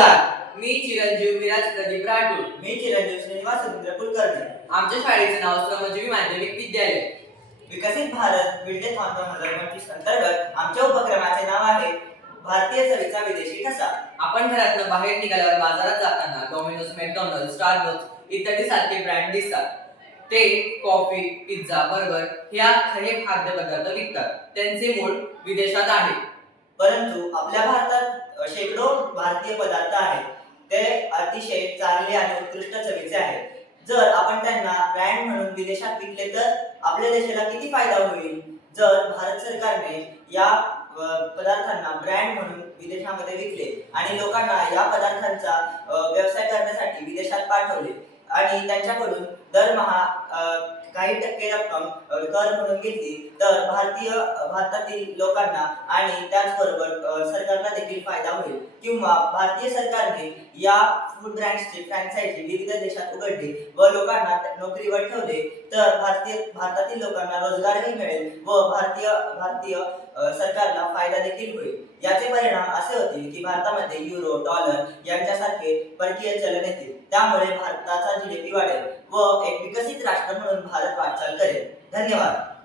नमस्कार. मी चिरंजीव विराज प्रदीप राठोड. मी चिरंजीव श्रीनिवास रवींद्र कुलकर्णी. आमच्या शाळेचे नाव श्रमजीवी माध्यमिक विद्यालय. विकसित भारत बिल्डेथॉन दोन हजार पंचवीस अंतर्गत आमच्या उपक्रमाचे नाव आहे भारतीय चवीचा विदेशी ठसा. आपण घरातनं बाहेर निघाल्यावर बाजारात जाताना डॉमिनोज मॅकडॉनल्ड स्टारबक्स इत्यादी सारखे ब्रँड दिसतात. ते कॉफी पिझ्झा बर्गर ह्या खरे खाद्यपदार्थ विकतात. त्यांचे मूळ विदेशात आहे. परंतु आपल्या भारतात शेकडो भारतीय पदार्थ आहेत. ते अतिशय चांगले आणि उत्कृष्ट चवीचे आहेत. जर आपण त्यांना ब्रँड म्हणून विदेशात विकले तर आपल्या देशाला किती फायदा होईल? जर भारत सरकारने या पदार्थांना ब्रँड म्हणून विदेशामध्ये विकले आणि लोकांना या पदार्थांचा व्यवसाय करण्यासाठी विदेशात पाठवले आणि त्यांच्याकडून दरमहा काही टक्के रक्कम कर म्हणून घेतली तर भारतीय भारतातील लोकांना आणि त्याचबरोबर सरकारला देखील फायदा होईल. किंवा भारतीय सरकारने या फूड ब्रँड्सची फ्रँचायझी विविध देशात उघडली व लोकांना नोकरीवर ठेवले तर भारतीय भारतातील लोकांना रोजगारही मिळेल व भारतीय भारतीय सरकारला फायदा देखील होईल. याचे परिणाम असे होतील की भारतामध्ये युरो डॉलर यांच्यासारखे परकीय चलन येतील त्यामुळे भारताचा जीडीपी वाढेल व एक विकसित राष्ट्र म्हणून भारत वाटचाल करेल. धन्यवाद.